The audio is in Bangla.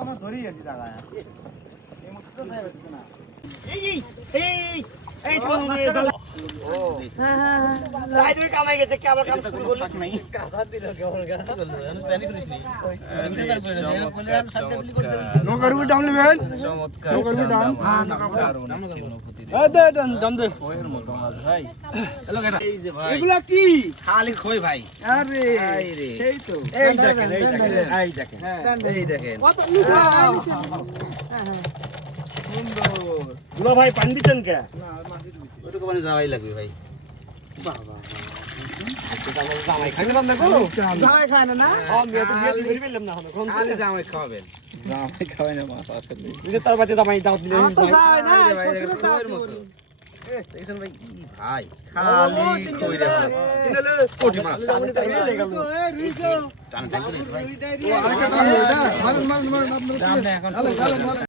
আমার ধরেই আছি জায়গায় এই মাছ তো নাই বেশি না এই তো তাই তুই কামাই গেছে কি আবার কাম শুরু করলি নাই কাঁচা দিল কেমন গাছ করলো আমি প্ল্যানই করিস নি নৌকার উপর দাম নেবেন চমৎকার নৌকার উপর দাম হ্যাঁ নৌকার অনুভূতি দে দে দাম দে ওয়ের মতো মাছ ভাই হ্যালো কেটা এই যে ভাই এগুলা কি খালি খই ভাই আরে সেই তো এই দেখেন এই দেখেন এই দেখেন এই দেখেন কত নিচে সুন্দর দুলা ভাই পানি দিতেন কে না ওটুকু পানি যাওয়াই লাগবে ভাই বাহ বাহ জামাই খাইতে পারবে গো জামাই খায় না না আমি তো দিয়ে দিলাম না এখন খালি জামাই খাবেন জামাই খাওয়াই না মাছ আসলে এই তার বাদে জামাই দাও দিলে ভাই ভাই খইয়ের মতো দেখছেন ভাই ভাই খালি খই রে মাছ কিনলে কোটি মাছ এই গেল এই রুইজো টান টান করে ভাই ও আরেকটা দাম দাম এখন